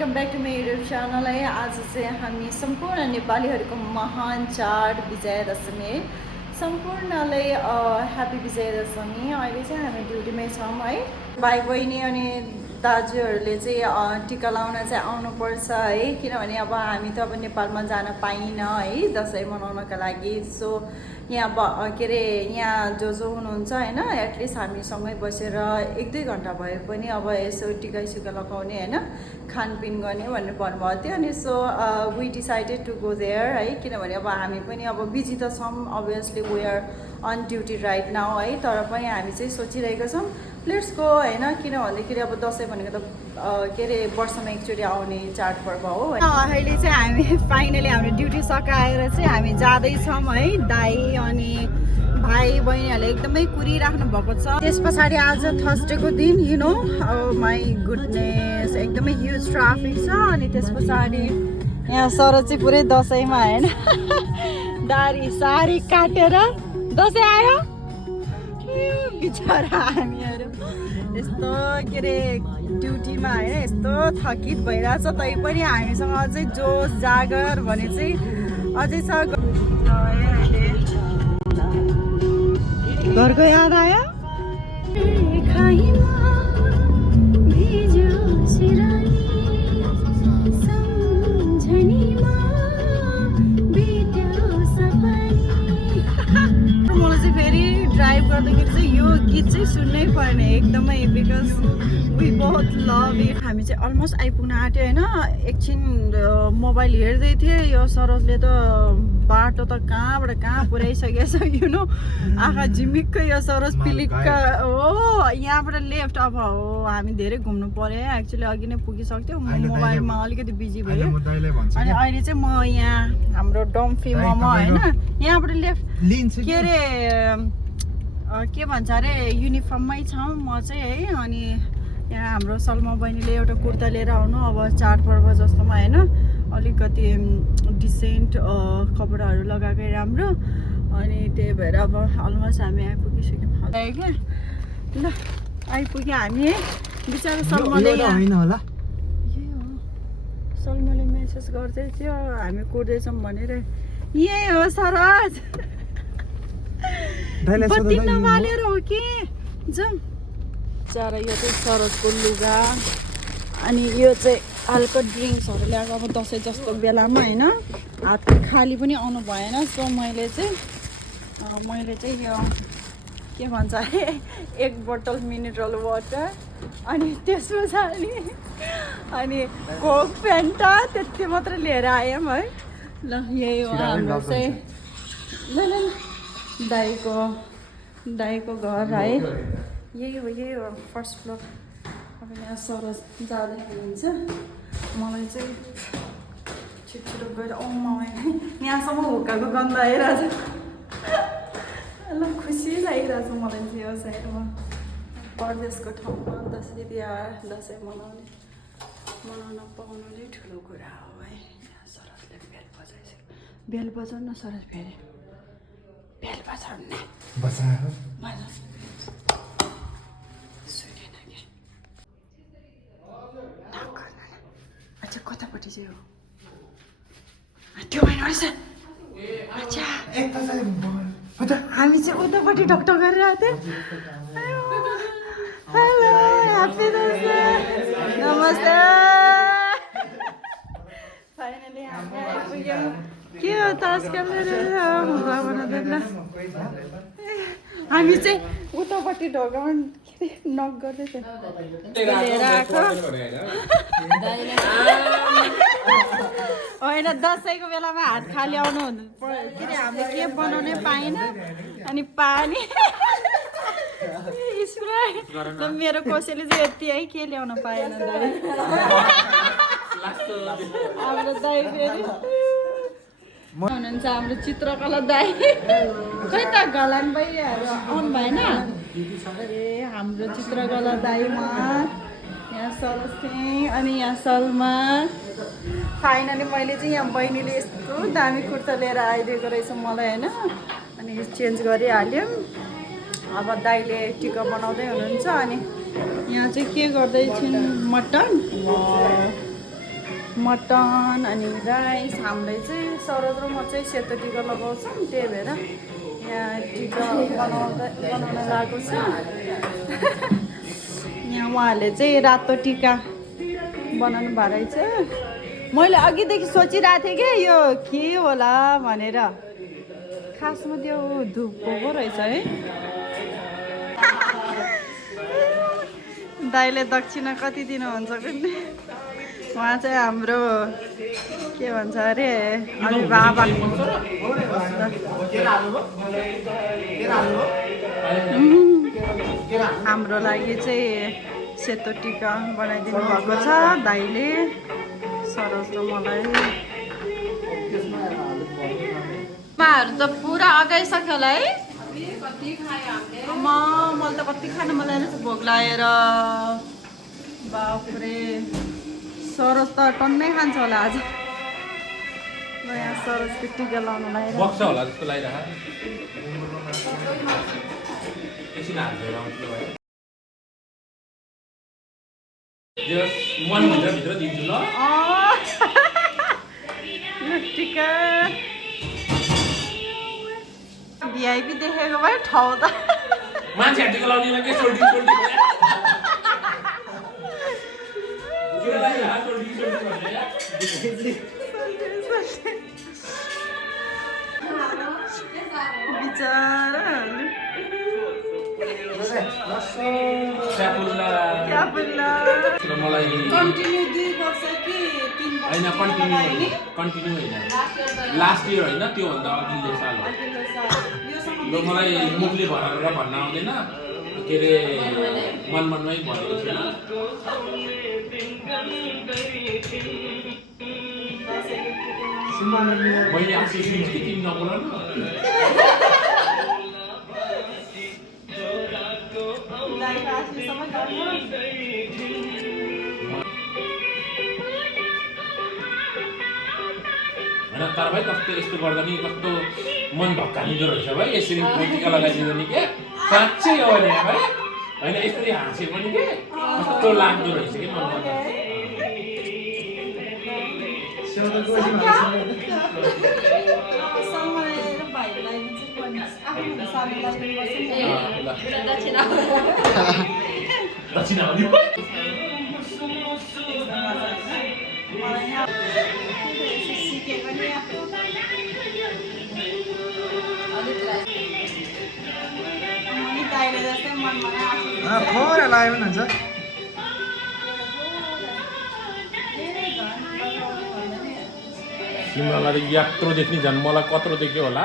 Welcome back to my YouTube channel है। आज चाहिँ हामी सम्पूर्ण नेपालीहरूको महान चाड विजया दशमी है। सम्पूर्णलाई ह्याप्पी विजया दशमी। अहिले चाहिँ हामी ड्युटीमै छौँ है। भाइ बहिनी अनि दाजुहरूले चाहिँ टिका लाउन चाहिँ आउनुपर्छ है, किनभने अब हामी त अब नेपालमा जान पाइनँ है दसैँ मनाउनका लागि। सो यहाँ के अरे यहाँ जो हुनुहुन्छ होइन, एटलिस्ट हामीसँगै बसेर 1-2 घन्टा भए पनि अब यसो टिका सिका लगाउने होइन, खानपिन गर्ने भनेर भन्नुभएको थियो। अनि so we decided to go there है, किनभने अब हामी पनि अब बिजी त छौँ, obviously we are on duty right now है। तर पनि हामी चाहिँ सोचिरहेको छौँ लेट्स गो होइन, किन भन्दाखेरि अब दसैँ भनेको त के अरे वर्षमा एकचोटि आउने चाडपर्व हो। अहिले चाहिँ हामी फाइनली हाम्रो ड्युटी सकाएर चाहिँ हामी जाँदैछौँ है। दाइ अनि भाइ बहिनीहरूले एकदमै कुरिराख्नु भएको छ। त्यस पछाडि आज थर्सडेको दिन यु नो माई गुडनेस एकदमै ह्युज ट्राफिक छ। अनि त्यस पछाडि यहाँ सरद चाहिँ पुरै दसैँमा होइन दारी सारी काटेर दसैँ आयो बिचरा हामीहरू यस्तो के अरे ड्युटीमा होइन यस्तो थकित भइरहेछ। तैपनि हामीसँग अझै जोस जागर भने चाहिँ अझै छ। घरको याद आयो मलाई चाहिँ फेरि ड्राइभ गर्दाखेरि चाहिँ यो गीत चाहिँ सुन्नै पर्ने एकदमै, बिकज वी बहुत लभ इट। हामी चाहिँ अलमोस्ट आइपुग्न आँट्यो होइन। एकछिन मोबाइल हेर्दै थिएँ, यो सरसले त बाटो त कहाँबाट कहाँ पुर्याइसकेछ यु नो। आँखा झिमिक्कै यो सरस पिलिक्क हो यहाँबाट लेफ्ट। अब हो हामी धेरै घुम्नु पर्यो है, एक्चुली अघि नै पुगिसक्थ्यो, मोबाइलमा अलिकति बिजी भयो। अनि अहिले चाहिँ म यहाँ हाम्रो डम्फी मोमो होइन यहाँबाट लेफ्ट के अरे के भन्छ अरे युनिफर्ममै छौँ म चाहिँ है। अनि यहाँ हाम्रो सलमा बहिनीले एउटा कुर्ता लिएर आउनु अब चाडपर्व जस्तोमा होइन, अलिकति डिसेन्ट कपडाहरू लगाएकै राम्रो। अनि त्यही भएर अब अलमोस्ट हामी आइपुगिसक्यौँ क्या। ल आइपुग्यो हामी है। बिचरा सलमाले यही हो सलमाले मेसेज गर्दै थियो हामी कुर्दैछौँ भनेर। यही हो सरज बत्ती नबालेर हो कि जाउँ चारा। यो चाहिँ सरजको लुगा अनि यो चाहिँ हल्का ड्रिङ्क्सहरू ल्याएको अब दसैँ जस्तो बेलामा होइन, हात खाली पनि आउनु भएन। सो मैले चाहिँ यो के भन्छ अरे 1 बोतल मिनरल वाटर अनि त्यस पछाडि अनि कोक फेन्टा त्यति मात्र लिएर आयौँ है। ल यही हो हाम्रो चाहिँ ल दाइको घर है। यही हो फर्स्ट फ्लोर। अब यहाँ सरस जाँदै हुनुहुन्छ, मलाई चाहिँ छिटो गएर मलाई यहाँसम्म हुक्काको गन्ध आइरहेछ। ल खुसी लागिरहेछ मलाई चाहिँ यो साइडमा परदेशको ठाउँमा दसैँ तिहार दसैँ मनाउन पाउनु नै ठुलो कुरा हो है। यहाँ सरसले बेल बजाइसक्यो, बेल बजाउन न सरस, फेरि बेल बजाउन सुनेन क्या। अच्छा कतापट्टि चाहिँ हो त्यो भएन रहेछ। अच्छा हामी चाहिँ उतापट्टि ढकढक गरिरहेको थियौँ। हेलो ह्याप्पी दसैँ नमस्ते। फाइनली हामी आइपुग्यौँ। के हो तास खेल्दै हामी चाहिँ उतापट्टि ढोकामा नक गर्दै थियो लिएर आएको होइन। दसैँको बेलामा हात खाली आउनु के अरे हामीले के बनाउनै पाएन। अनि पानी स्प्राइट मेरो कसैले चाहिँ यति है के ल्याउन पाएन दाइ। हाम्रो दाइ फेरि हुनुहुन्छ हाम्रो चित्रकला दाइ। खै त गलान बहिनीहरू आउनु भएन। ए हाम्रो चित्रकला दाइमा यहाँ सरस थिएँ अनि यहाँ सलमा। फाइनली मैले चाहिँ यहाँ बहिनीले यस्तो दामी कुर्ता लिएर आइदिएको रहेछ मलाई होइन। अनि चेन्ज गरिहाल्यौँ। अब दाइले टिका बनाउँदै हुनुहुन्छ। अनि यहाँ चाहिँ के गर्दैछन् मटन मटन अनि राइस हामीले चाहिँ शरद र म चाहिँ सेतो टिका लगाउँछौँ त्यही भएर यहाँ टिका बनाउन लागेको छ यहाँ उहाँहरूले चाहिँ रातो टिका बनाउनु भएको रहेछ मैले अघिदेखि सोचिरहेको थिएँ कि यो के होला भनेर खासमा त्यो धुपको पो रहेछ है दाइले दक्षिणा कति दिनुहुन्छ कुन्ने उहाँ चाहिँ हाम्रो के भन्छ अरे अभिभावक हाम्रो लागि चाहिँ सेतो टिका बनाइदिनु भएको छ दाइले सरोज र मलाई माहरू त पुरा अगाइसक्यो होला है मैले त कति खानु मन लागेको छ भोक लागेर बाफ्रे सरोज त टन्नै खान्छ होला आज यहाँ सरोजको टिका लाउनु लागेर होला जस्तो लागिरहेको टिका भिआइपी देखेको भए ठाउँ त मान्छे टिका लाउने के सोल्टी मलाई कन्टिन्यू 2 वर्ष कि 3 वर्ष कन्टिन्यू होइन लास्ट इयर होइन त्योभन्दा अघिल्लो साल हो ल मलाई मुखले भरेर भन्न आउँदैन के अरे मनमै भनेको छु मैले आशिष दिन्छु कि तिमी नबोल न तर भाइ कस्तो यस्तो गर्दा नि कस्तो मन भक्कानिदो रहेछ भाइ यसरी टिका लगाइदिँदा नि के साँच्चै हो नि भाइ होइन यसरी हाँसे पनि के कस्तो लाग्दो रहेछ कि मनमा दक्षिणा फोर लाग्यो भने हुन्छ तिमीलाई यत्रो देख्ने झन् मलाई कत्रो देख्यो होला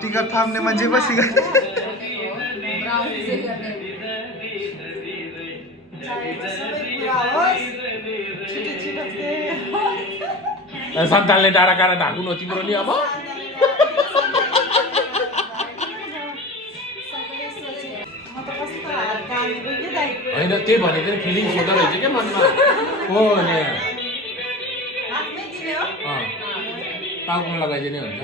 टिकट थाप्ने मान्छे कति सन्तानले डाँडा काँडा ढाक्नु हो तिम्रो नि अब होइन त्यही भनेको फिलिङ्स हुँदो रहेछ क्या मनमा हो भने टाउकोमा लगाइदिने हुन्छ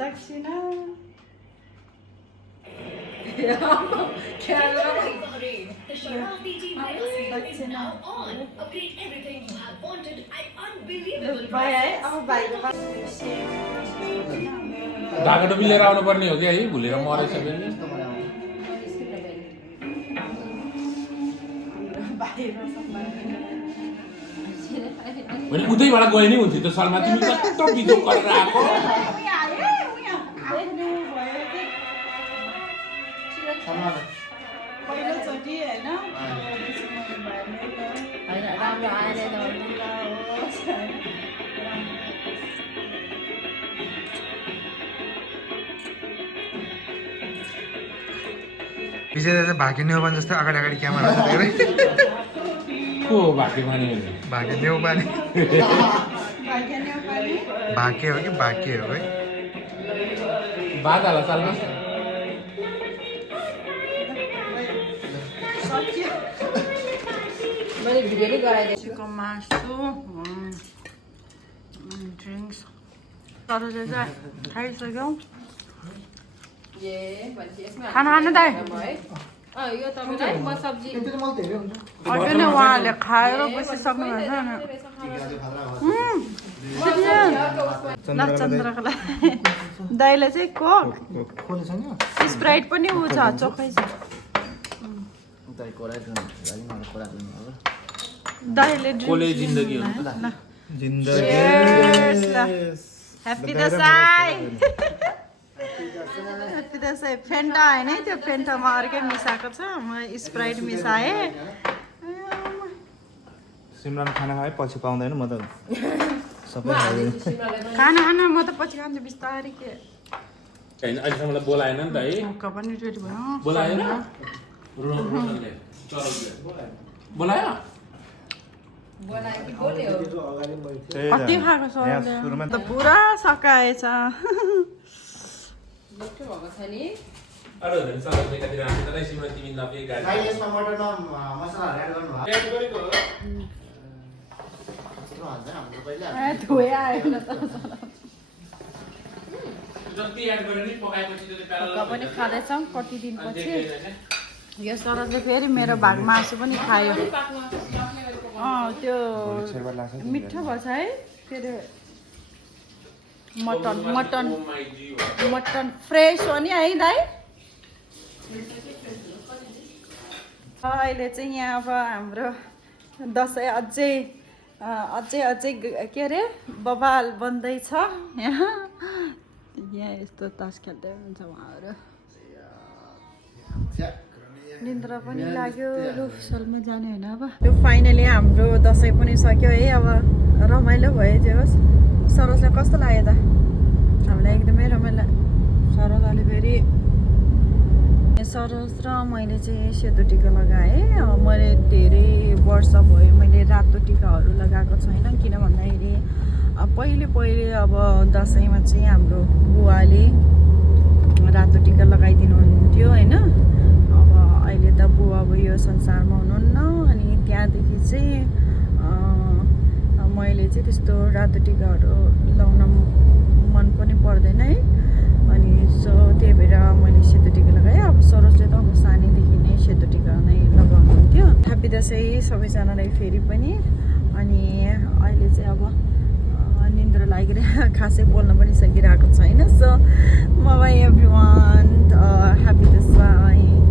दक्षिणा ढाका टोपी लिएर आउनु पर्ने हो कि है भुलेर मरेछ भने उतैबाट गए नि हुन्थ्यो त सलमा तिमी कस्तो बिजोग गरेर आएको पहिलोचोटि होइन राम्रो आएर विजय दादा भाग्य नेउपाने जस्तो अगाडि अगाडि क्यामेरा को भाग्य माने भाग्य नेउपाने भाग्य हो कि भाग्य हो है बाधाला सालमा मैले भिडियो नै गराइदिएँ चिकन मासु ड्रिङ्क्स तरले चाहिँ खाइसक्यौँ खाना खानु दाइ यो तपाईँलाई म सब्जी अघि नै उहाँहरूले खाएर बसिसक्नु भएको छ चन्द्रकला दाइले चाहिँ कोक स्प्राइट पनि ऊ छ चोखै छ दाइले कोले जिन्दगी हो happy Dashain happy Dashain Fanta होइन है त्यो फेन्टामा अर्कै मिसाएको छ म स्प्राइट मिसाएँ सिमरन खाना खाए पछि पाउँदैन म त सबै खाना खाना म त पछि खान्छु बिस्तारै के होइन अहिलेसम्म मलाई बोलाएन नि त है भोक पनि रेडी भयो बोलाएन बोलायो कति खाएको छ त पुरा सकाएछ भएको छ नि अरू हुँदैन सबै कति राम्रो तर सिमरन तिमी नफे गाडी यसमा मटरमा मसलाहरू एड गर्नु भयो एड गरेको हो हाम्रो पहिला धोए आएन त जति एड गरे नि पकाएपछि त्यसले भोक पनि खाँदैछौँ कति दिनपछि यो सरजले फेरि मेरो भाग मासु पनि खायो त्यो मिठो भएछ है फेरि मटन फ्रेस हो नि है दाइ अहिले चाहिँ यहाँ अब हाम्रो दसैँ अझै के अरे बबाल बन्दैछ यहाँ यस्तो तास खेल्दै हुन्छ उहाँहरू निन्द्रा पनि लाग्यो लु सलमा जाने होइन अब लु फाइनली हाम्रो दसैँ पनि सक्यो है अब रमाइलो भयो जे होस् सरोजलाई कस्तो लाग्यो त हामीलाई एकदमै रमाइलो सरोजले फेरि सरोज र मैले चाहिँ सेतो टिका लगाएँ मैले धेरै वर्ष भयो मैले रातो टिकाहरू लगाएको छैन किन भन्दाखेरि पहिले अब दसैँमा चाहिँ हाम्रो बुवाले रातो टिका लगाइदिनु हुन्थ्यो होइन अब अहिले त बुवा अब यो संसारमा हुनुहुन्न अनि त्यहाँदेखि चाहिँ मैले चाहिँ त्यस्तो रातो टिकाहरू लगाउन मन पनि पर्दैन है अनि सो त्यही भएर मैले सेतो टिका लगाएँ अब सरोजले त अब सानैदेखि नै सेतो टिका नै लगाउनुहुन्थ्यो ह्याप्पी दसैँ सबैजनालाई फेरि पनि अनि अहिले चाहिँ अब निन्द्रा लागेर खासै बोल्न पनि सकिरहेको छैन so bye everyone happy Dashain